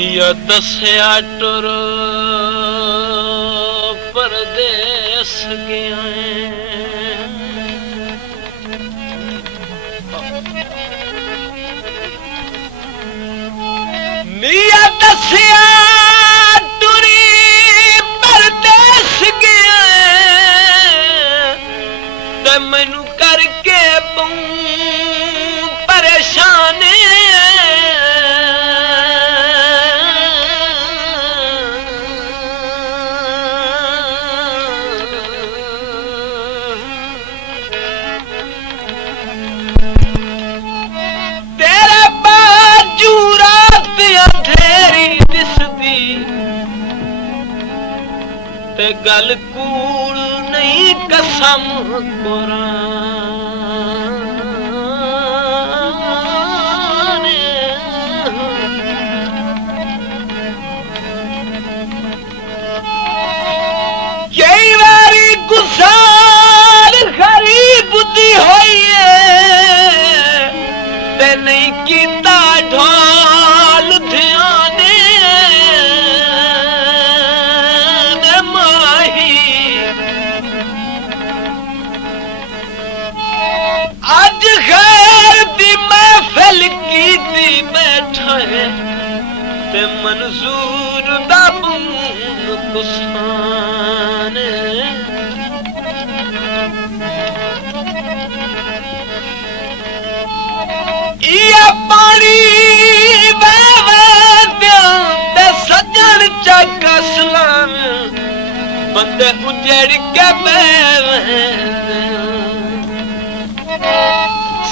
मिया दसिया टुर परदेस गया मिया दसिया टुरी परदेस गया ते मैनू करके परेशान गल कूड़ नहीं कसम कुरान कई बारी गुजार गरीब दी होई ते नहीं कीता ढोल ध्यान आज खैर दी महफिल की दी बैठा है ते मंजूर दा बूंद कुसान ये पानी बहवे ते सजन चक सलाम बंदे उजड़ के बहवे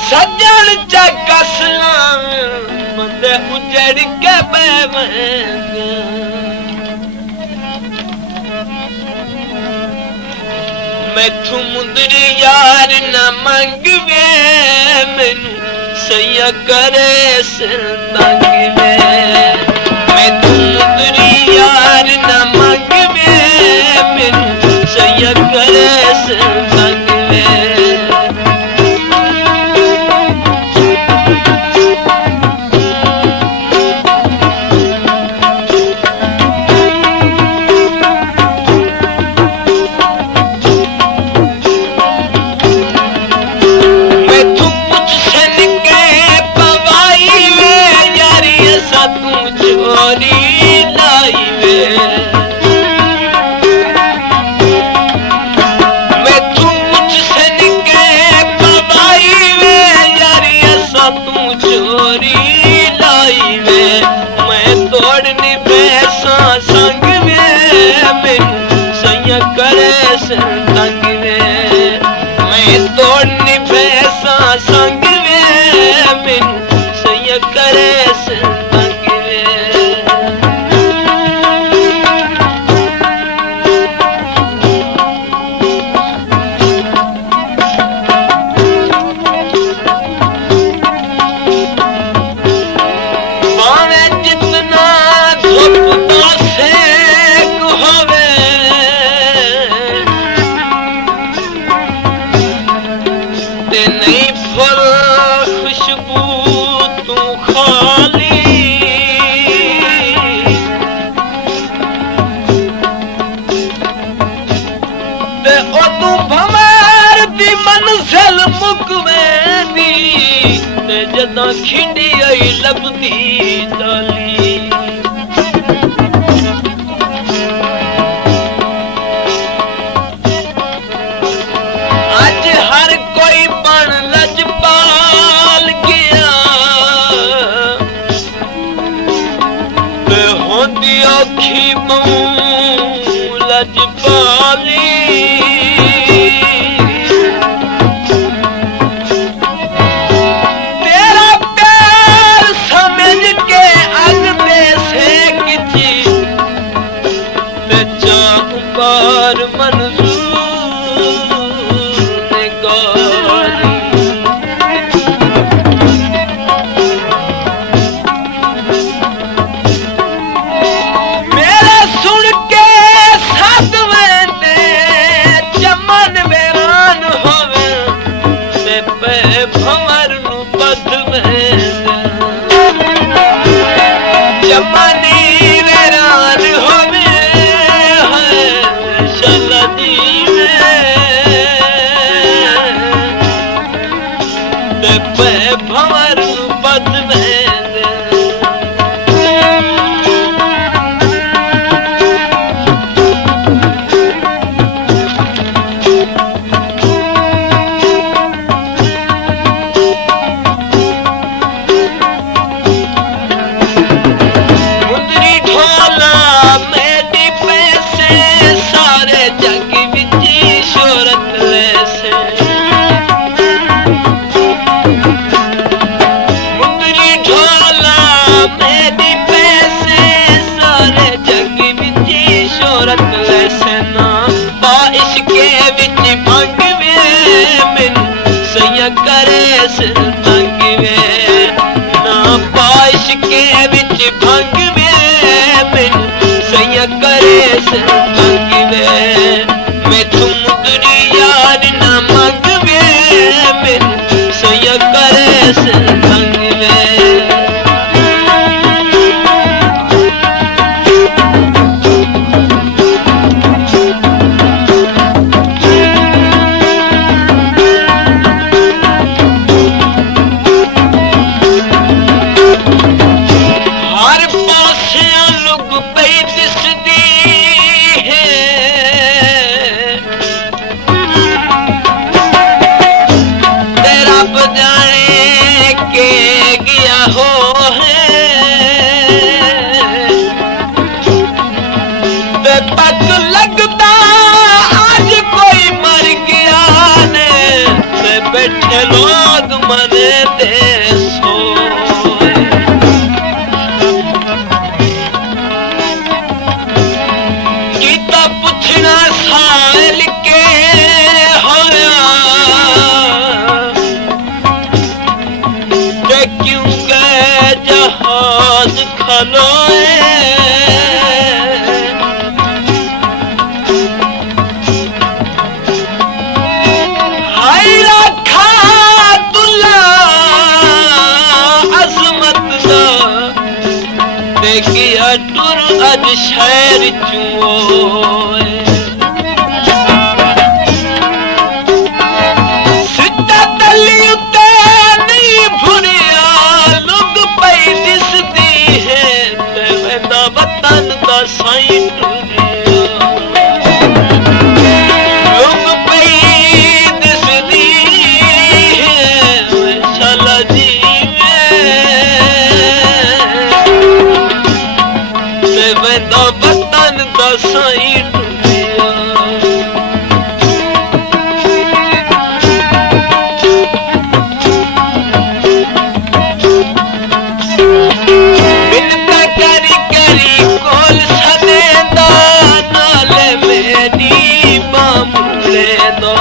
सजन चक सलाम बंदे उजड़ के बहवेंगे मैथू मुंदरी यार न मंगवे मैनू सैया करे सिर तंगवे मैथू मुंदरी यार न मंगवे मैनू सैया करे सिर तंगवे मैं तोड़नी भैंसा संग में मैनू सैया करे संग पाने जितना धुपता सेक होवे नहीं फल खुशबू तू खाली ते ओ तू भवर दी मंजिल मुकवेंदी ते जदां खिंडी आई लभदी डाली आज हर कोई बन लजपाल गया ते होंदी औखी मूं लजपाली तेरा प्यार समझ के अग दे पे भंवर बद में तंग वे ना बाइश के विच भंग वे बिन सैया करे तंग वे मैं तुम दुनिया ना मंग वे बिन सैया करे तंग वे बैठे लोग मने दे सोए गीता पुछना साल के होया ते क्यों गए जहाज खलोए टुर अज शहर चूं सिद्धा तली उते नहीं भुरिया लुग पई दिसदी है ते वेंदा वतन दा साईं टुरिया लुग पई दिसदी है शाला जी वेंदा वतन दा साईं टुरिया बिनता करी करी कोल सदेंदा नाले मेरी बामुले दो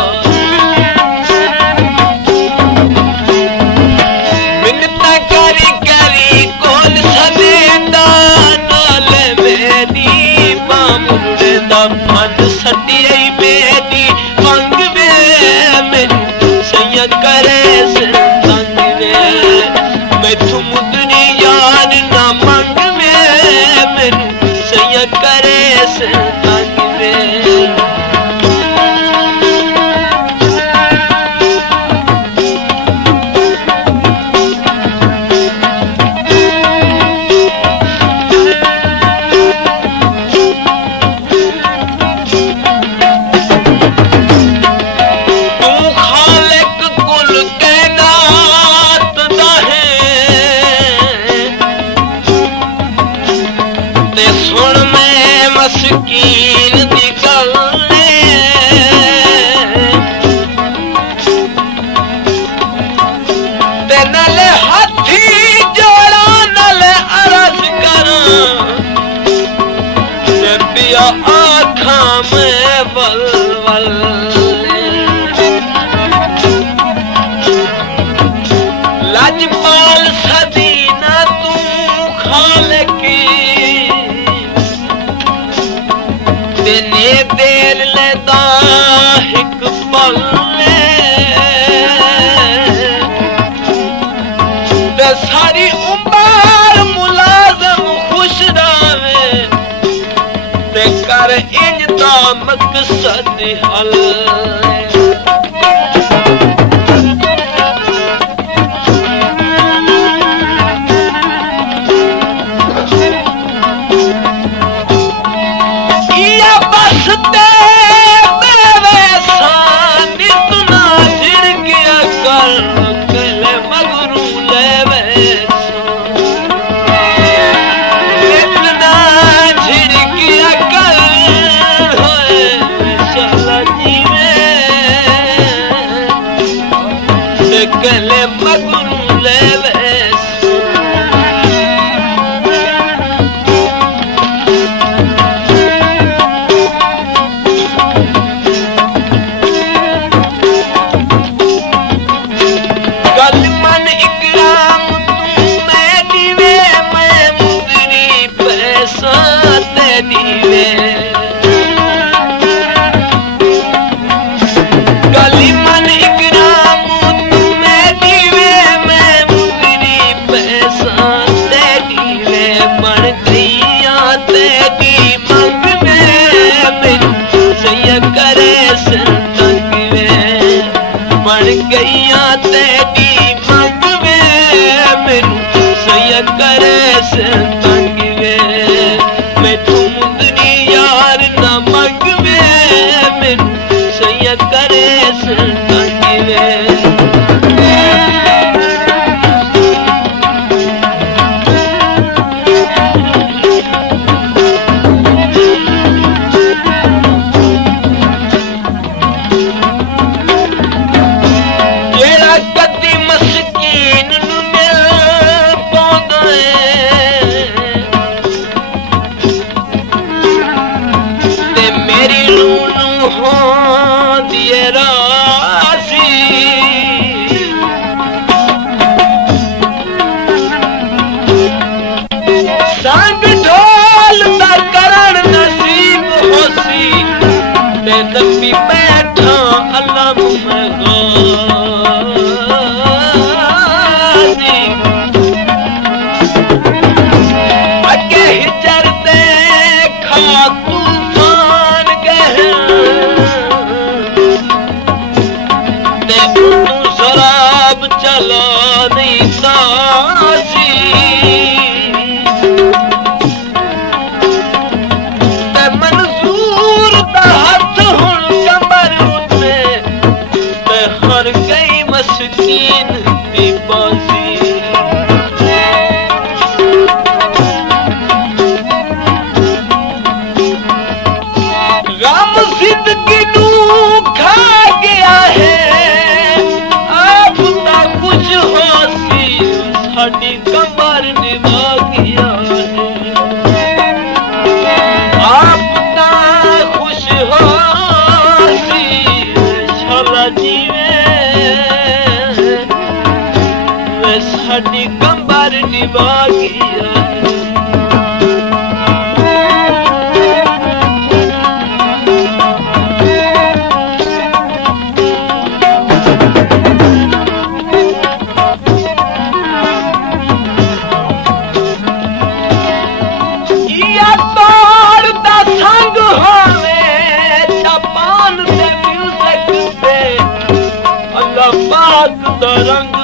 बिनता करी करी कोल सदेंदा मन सटियई बेदी मंग वे मैनू सैया करे तंग वे मैं तुम दुनिया ना मंग वे मैनू सैया करे तंग वे मस्कीन दी गल ते नाले हाथी जोड़ा नाले अरज करा ते पिया आँखा में वल वल लाजपाल सदीना तू खाले की ने देर लेदा एक पल ते सारी उम्र मुलाजम खुश रहे ते कर इंज दा मकसद हल मगरू ले वैस गल मन इकराम तू मैं दीवे मैं मुदरी पैसा ते दीवे गली मन इकराम तू मैं दीवे मैं मुदरी पैसा ते दीवे बन गईया तेरी मंग में मैनू सैया करे संतंग में बन गईया तेरी मंग में मैनू सैया करे संतंग में मैं तू मुदरी यार ना मंग में मैनू सैया करे संतंग में जेड़ा कदी मस्कीन नू मिल पाउंदा है ते मेरी रूह नू होंदी है राज़ी संग ढोल दा करण नसीब होसी ते नबी बैठा अल्लाह मैं अगे हिजर देखा तूफान ते तू शराब चला नहीं तासी ते मंजूर दा हथ हुण कमर उत्ते ते हर गई मस्कीन दी बाजी गम जिंदगी नू खा गया है आप ता कुछ होसी साडी कमर निभा गया है आप ता खुश होसी शाला जीवे वे साडी कमर निभा गया है या तोड़ दा संग होवे जापान ते म्यूजिक ते अल्लाह पाक दा रंग